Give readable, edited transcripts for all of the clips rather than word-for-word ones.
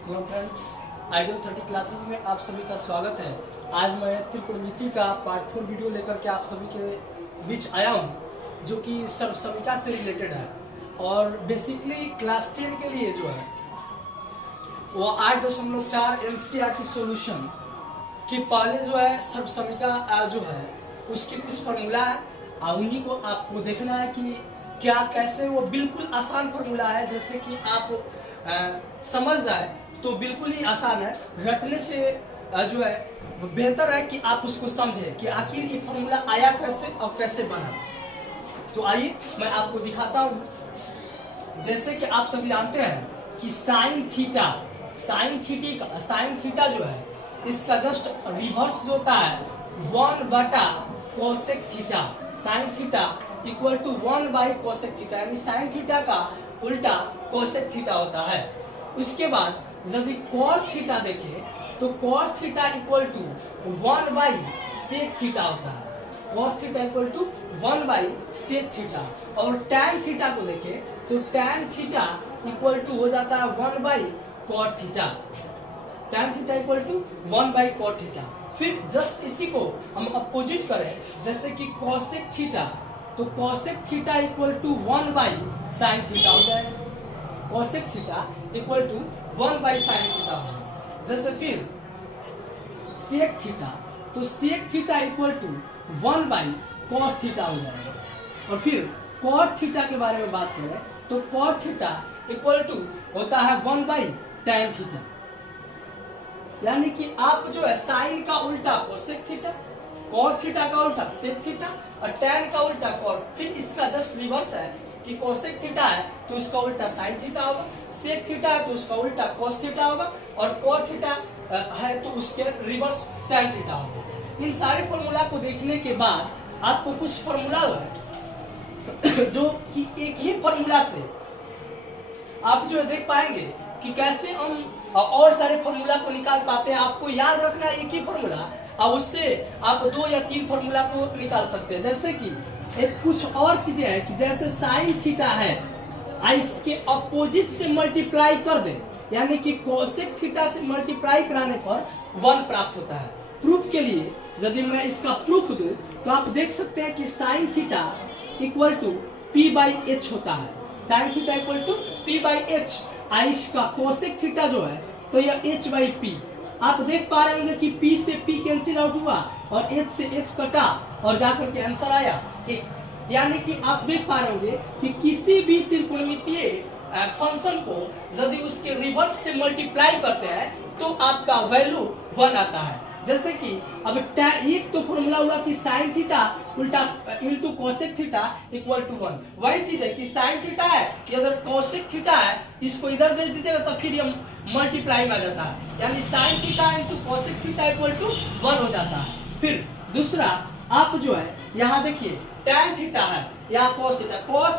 Hello friends, ideal 30 classes में आप सभी का स्वागत है। आज मैं त्रिकोणमिति का पार्ट 4 वीडियो लेकर के आप सभी के बीच आया हूं, जो कि सर्वसमिका से रिलेटेड है। और बेसिकली क्लास 10 के लिए जो है वो 8.4 एनसीईआरटी सॉल्यूशन कि पहले जो है सर्वसमिका जो है उसकी कुछ फार्मूला है, उन्हीं को आपको देखना है कि क्या कैसे वो बिल्कुल आसान फार्मूला है। जैसे कि आप समझ जाए तो बिल्कुल ही आसान है, रटने से जो है बेहतर है कि आप उसको समझे कि आखिर ये फार्मूला आया कैसे और कैसे बना। तो आइए मैं आपको दिखाता हूँ। जैसे कि आप सभी जानते हैं कि साइन थीटा जो है इसका जस्ट रिवर्स जो होता है 1/कोसेक theta. Sine theta equal to 1/कोसेक थीटा, यानी साइन थीटा का उल्टा कोसेक थीटा होता है। उसके बाद यदि कॉस थीटा देखें तो कॉस थीटा इक्वल टू 1/सेक थीटा होता है। कॉस थीटा इक्वल टू 1/सेक थीटा। और टैन थीटा को देखें तो टैन थीटा इक्वल टू हो जाता है 1/कॉट theta. Tan theta equal to 1/कॉट थीटा। फिर जस्ट इसी को हम अपोजिट करें, जैसे कि कॉसेक थीटा, तो कॉसेक थीटा इक्वल टू 1/साइन थीटा हो जाएगा। कॉसेक थीटा इक्वल टू 1/साइन थीटा हो। जैसे फिर सेक थीटा, तो सेक थीटा इक्वल टू 1/कॉस थीटा हो जाएगा। और फिर कॉट थीटा के बारे में बात करें तो कॉट थीटा इक्वल टू होता है 1/टैन थीटा। यानी कि आप जो है साइन का उल्टा कोसेक थीटा, कॉस थीटा का उल्टा सेक थीटा और टैन का उल्टा कॉट। फिर इसका जस्ट रिवर्स है कि कोसेक थीटा है तो उसका उल्टा साइन थीटा होगा, सेक थीटा है तो उसका उल्टा कॉस थीटा होगा, और कॉट थीटा है तो उसके रिवर्स टैन थीटा होगा। इन सारे फॉर्मूला को देखने के बाद आपको कुछ फॉर्मूला जो कि एक ही फॉर्मूला से आप जो देख पाएंगे कि कैसे हम और सारे फॉर्मूला को निकाल पाते हैं। आपको याद रखना है एक ही फॉर्मूला, और उससे आप 2 या 3 फॉर्मूला को निकाल सकते हैं। जैसे कि एक कुछ और चीजें हैं कि जैसे साइन थीटा है, इसके अपोजिट से मल्टीप्लाई कर दे, यानी कि कोसेक थीटा से मल्टीप्लाई कराने पर 1 प्राप्त होता है। प्रूफ के लिए यदि मैं इसका प्रूफ दूं तो आप देख सकते हैं कि sine theta equal to p/h होता है। Sine theta equal to p/h। इसका कोसेक थीटा जो है तो यह h/p। आप देख पा रहे होंगे कि p से p कैंसिल आउट हुआ और h से h कटा और जाकर के आंसर आया 1। यानी कि आप देख पा रहे होंगे कि किसी भी त्रिकोणमितीय फंक्शन को यदि उसके रिवर्स से मल्टीप्लाई करते हैं तो आपका वैल्यू 1 आता है। जैसे कि अब एक तो फॉर्मूला हुआ कि साइन थीटा उल्टा into cosec theta equal to 1। वही चीज है कि साइन थीटा है कि अगर कोसेक थीटा है इसको इधर भेज दीजिएगा तो फिर ये मल्टीप्लाई में आ जाता है, यानी sine theta into cosec theta equal to 1 हो जाता है। फिर दूसरा आप जो है यहाँ देखिए टैन थीटा है या कॉस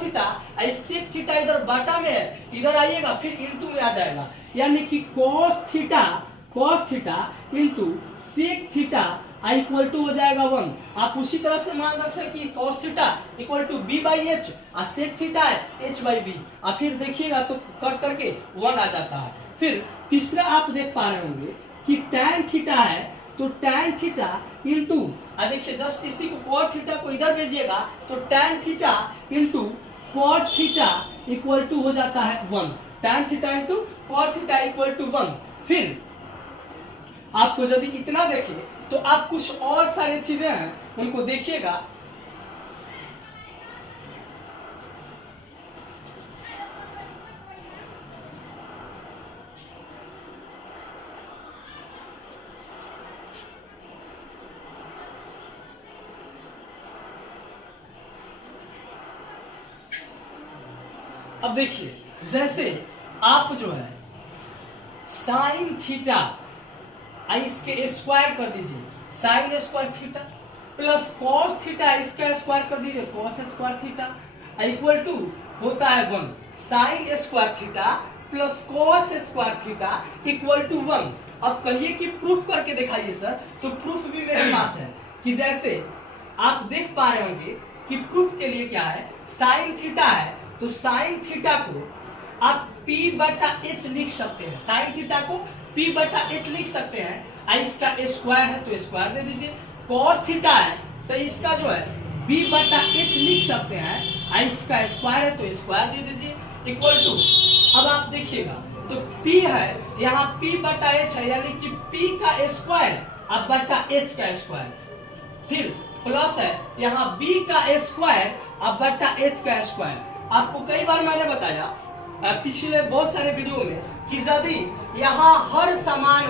थीटा सेक थीटा इधर बाटा में है, इधर आइएगा फिर इनटू में आ जाएगा, यानी कि cos theta into sec theta equal to हो जाएगा 1। आप उसी तरह से मान रख सकते कि cos theta equal to b/h और सेक थीटा है h/b। और फिर देखिएगा तो कट करके 1 आ जाता है। फिर तीसरा आप देख पा रहे होंगे कि टैन थीटा है तो टैन थीटा इंटू, देखिए जस्ट इसी को कॉट थीटा को इधर भेजिएगा तो tan theta into cot theta equal to हो जाता है 1। Tan theta into cot theta equal to 1। फिर आपको यदि इतना देखे तो आप कुछ और सारी चीजें हैं उनको देखिएगा। अब देखिए जैसे आप जो है साइन थीटा इसके स्क्वायर कर दीजिए, sine square theta plus cos theta इसका स्क्वायर कर दीजिए, cos square theta equal to होता है 1। Sine square theta plus cos square theta equal to 1। अब कहिए कि प्रूफ करके दिखाइए सर, तो प्रूफ भी मेरे पास है कि जैसे आप देख पा रहे होंगे कि प्रूफ के लिए क्या है, साइन थीटा है तो साइन थीटा को आप P बटा H लिख सकते हैं, साइन थीटा को P बटा H लिख सकते हैं। इसका स्क्वायर है तो स्क्वायर दे दीजिए, cos थीटा है तो इसका जो है B बटा H लिख सकते हैं, इसका स्क्वायर है तो स्क्वायर दे दीजिए, इक्वल टू, अब आप देखिएगा तो P है यहाँ P बटा H है, यानी कि P का स्क्वायर अब बटा H का स्क्वायर, फिर प्लस है यहाँ B का स्क्वायर अब बटा H का स्क्वायर। आपको कई बार मैंने बताया पिछले बहुत सारे वीडियो में कि यदि यहाँ हर समान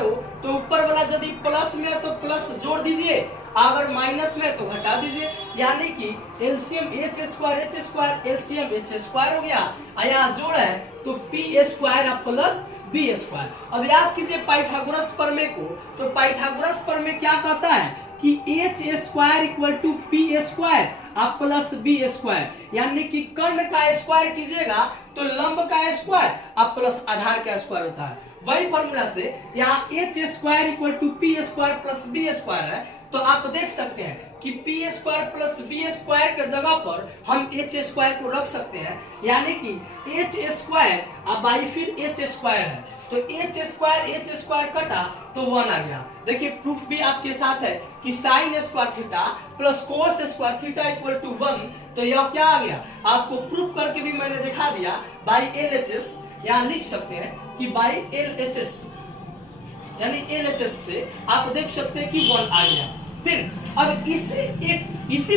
हो तो ऊपर वाला यदि प्लस में है तो प्लस जोड़ दीजिए, अगर माइनस में है तो घटा दीजिए, यानी कि LCM H square LCM H square हो गया, यहाँ जोड़ है तो P square plus B square. अब याद कीजिए पाइथागोरस प्रमेय को, तो पाइथागोरस प्रमेय क्या कहता है कि H square equal to P square अब प्लस B स्क्वायर, यानी कि कर्ण का स्क्वायर कीजिएगा तो लंब का स्क्वायर अब प्लस आधार का स्क्वायर होता है। वही फॉर्मूला से यहाँ H square equal to P square plus B square है, तो आप देख सकते हैं कि P square plus B square के जगह पर हम H स्क्वायर को रख सकते हैं, यानी कि H स्क्वायर अब बाई फिर H स्क्वायर है, तो H स्क्वायर कटा तो 1 आ गया। देखिए प्रूफ भी आपके साथ है कि sine square theta plus cos square theta equal to 1, तो यह क्या आ गया, आपको प्रूफ करके भी मैंने दिखा दिया, बाई LHS यहाँ लिख सकते हैं कि बाई LHS, यानी LHS से आप देख सकते हैं कि 1 आ गया। फिर अब इसी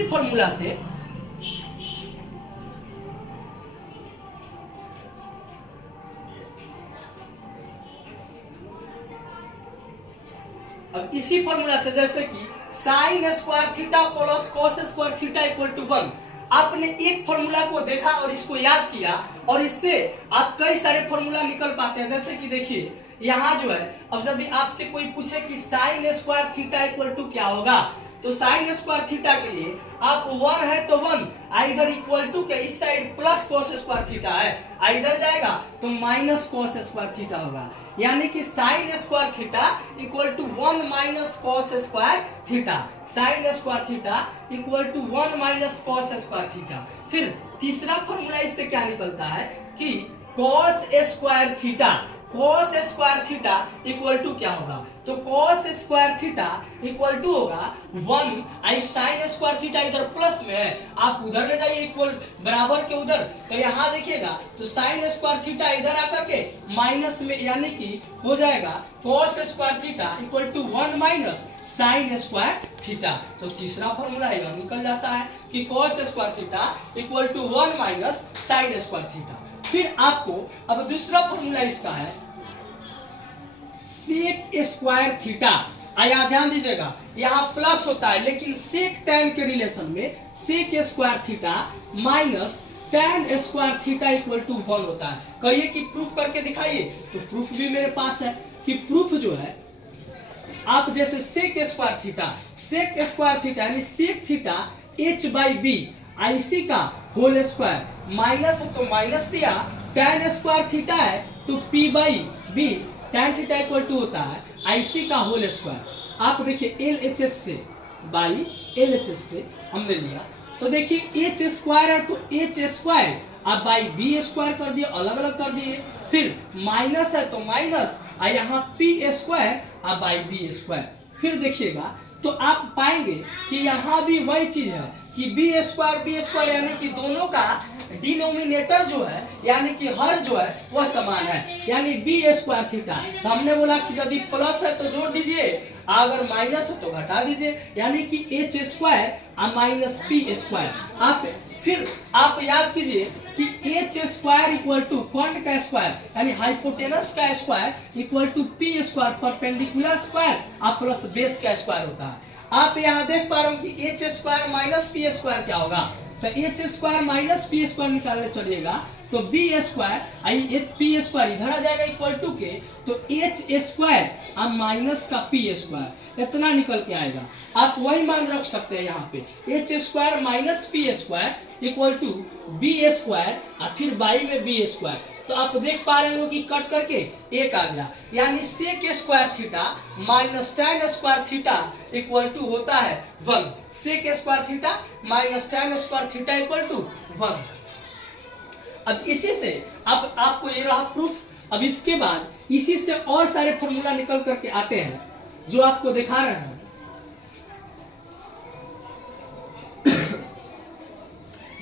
फॉर्मूला से जैसे कि sine square theta plus cos square theta equal to 1, आपने एक फॉर्मूला को देखा और इसको याद किया और इससे आप कई सारे फॉर्मूला निकल पाते हैं। जैसे कि देखिए यहाँ जो है, अब यदि आपसे कोई पूछे कि sine square theta equal to क्या होगा, तो साइन स्क्वायर थीटा के लिए आप 1 है तो 1 इधर इक्वल टू के इस side plus cos square theta है, इधर जाएगा तो माइनस कोस स्क्वायर थीटा होगा, यानी कि sine square theta equal to 1 minus cos square theta, sine square theta equal to 1 minus cos square theta. फिर तीसरा फॉर्मूला इससे क्या निकलता है कि cos square theta equal to क्या होगा, तो cos square theta equal to होगा 1 साइन स्क्वायर थीटा इधर प्लस में है, आप उधर ले जाइए इक्वल बराबर के उधर, तो यहाँ देखिएगा तो साइन स्क्वायर थीटा इधर आकर के माइनस में, यानी कि हो जाएगा cos square theta equal to 1 minus sine square theta. तो तीसरा फॉर्मूला यह निकल जाता है कि cos square theta equal to 1 minus sine square theta. फिर आपको अब दूसरा फॉर्मूला इसका है सेक स्क्वायर थीटा, आया ध्यान दीजिएगा यहाँ प्लस होता है, लेकिन सेक टैन के रिलेशन में sec square theta minus tan square theta equal to 1 होता है। कहिए कि प्रूफ करके दिखाइए, तो प्रूफ भी मेरे पास है कि प्रूफ जो है आप जैसे सेक स्क्वायर थीटा यानी sec theta h by B आईसी का होल स्क्वायर माइनस है तो माइनस दिया, टैन स्क्वायर थीटा है तो p by B tan theta equal to होता है आईसी का होल स्क्वायर। आप देखिए LHS से बाई LHS से हमने लिया, तो देखिए h स्क्वायर है तो h स्क्वायर आप बाई बी स्क्वायर कर दिए, अलग अलग कर दिए, फिर माइनस है तो माइनस यहाँ p स्क्वायर आप बाई बी स्क्वायर। फिर देखिएगा तो आप पाएंगे कि यहाँ भी वही चीज है कि बी स्क्वायर यानी कि दोनों का डिनोमिनेटर जो है यानी कि हर जो है वह समान है, यानी बी स्क्वायर थीटा। तो हमने बोला कि यदि प्लस है तो जोड़ दीजिए, अगर माइनस है तो घटा दीजिए, यानी कि H square minus P square. फिर आप याद कीजिए कि एच स्क्वायर इक्वल टू कर्ण का स्क्वायर यानी हाइपोटेनस का square equal to P square perpendicular square आप प्लस बेस का स्क्वायर होता है। आप यहाँ देख पा रहे हो कि H square minus P square क्या होगा, तो H square minus P square निकालने चलिएगा तो बी स्क्वायर पी स्क्वायर इधर आ जाएगा इक्वल टू के, तो एच स्क्वायर और माइनस का पी स्क्वायर इतना निकल के आएगा। आप वही मान रख सकते हैं यहाँ पे H square minus P square equal to B square और फिर बाई में बी स्क्वायर। तो आप देख पा रहे हो कि कट करके एक आ गया, यानी sec square theta minus tan square theta equal to होता है 1। Sec square theta minus tan square theta equal to 1। अब इसी से अब आपको ये रहा प्रूफ। अब इसके बाद इसी से और सारे फॉर्मूला निकल करके आते हैं जो आपको दिखा रहे हैं।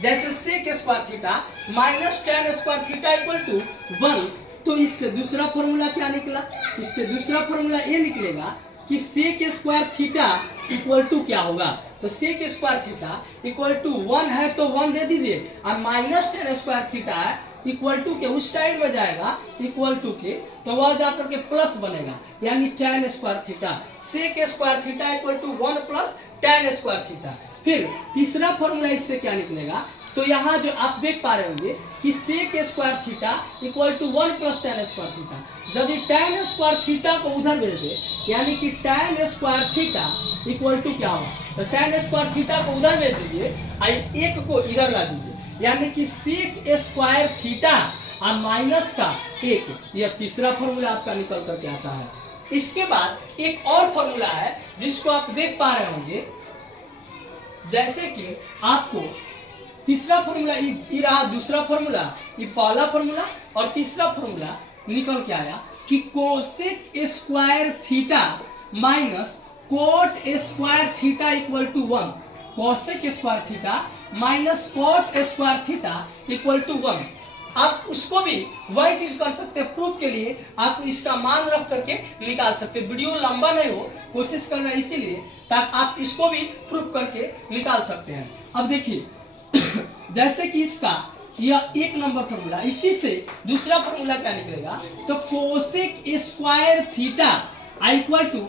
जैसे sec square theta minus tan square theta equal to 1, तो इससे दूसरा फॉर्मूला क्या निकला? इससे दूसरा फॉर्मूला ये निकलेगा कि sec square theta equal to क्या होगा? तो sec square theta equal to 1 है तो 1 दे दीजिए, और माइनस टेन स्क्वायर थीटा है इक्वल टू के उस साइड में जाएगा इक्वल टू के, तो वह जाकर के प्लस बनेगा, यानी tan square theta. Sec square theta equal to 1 plus tan square theta. फिर तीसरा फॉर्मूला इससे क्या निकलेगा? तो यहाँ जो आप देख पा रहे होंगे कि sec square theta equal to 1 plus tan square theta. यदि टेन स्क्वायर थीटा को उधर भेज दे, यानी कि tan square theta equal to क्या होगा? तो टेन स्क्वायर थीटा को उधर भेज दीजिए और एक को इधर ला दीजिए, यानी कि सेक स्क्वायर थीटा और माइनस का 1, यह तीसरा फॉर्मूला आपका निकल करके आता है। इसके बाद एक और फॉर्मूला है जिसको आप देख पा रहे होंगे, जैसे कि आपको तीसरा फॉर्मूला ये रहा, दूसरा फॉर्मूला ये पहला फॉर्मूला, और तीसरा फॉर्मूला निकल के आया कि cosec square theta minus cot square theta equal to 1। Cosec square theta minus cot square theta equal to 1। आप उसको भी वही चीज कर सकते हैं। प्रूफ के लिए आप इसका मान रख करके निकाल सकते हैं। वीडियो लंबा नहीं हो, कोशिश करना इसीलिए ताकि आप इसको भी प्रूफ करके निकाल सकते हैं। अब देखिए जैसे कि इसका यह एक नंबर फॉर्मूला, इसी से दूसरा फॉर्मूला क्या निकलेगा? तो cosec square theta equal to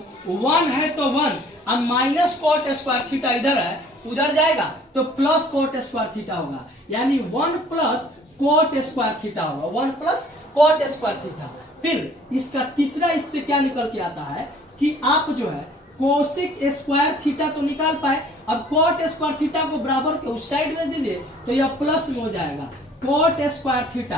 1 है तो 1, और माइनस कोट स्क्वायर थीटा इधर है उधर जाएगा तो प्लस कोट स्क्वायर थीटा होगा, यानी 1 प्लस कोट स्क्वायर थीटा होगा, 1 प्लस कोट स्क्वायर थीटा। फिर इसका तीसरा इससे क्या निकल के आता है कि आप जो है कोसेक स्क्वायर थीटा तो निकाल पाए, अब कोट स्क्वायर थीटा को बराबर के उस साइड में दीजिए तो यह प्लस में हो जाएगा। Coat square theta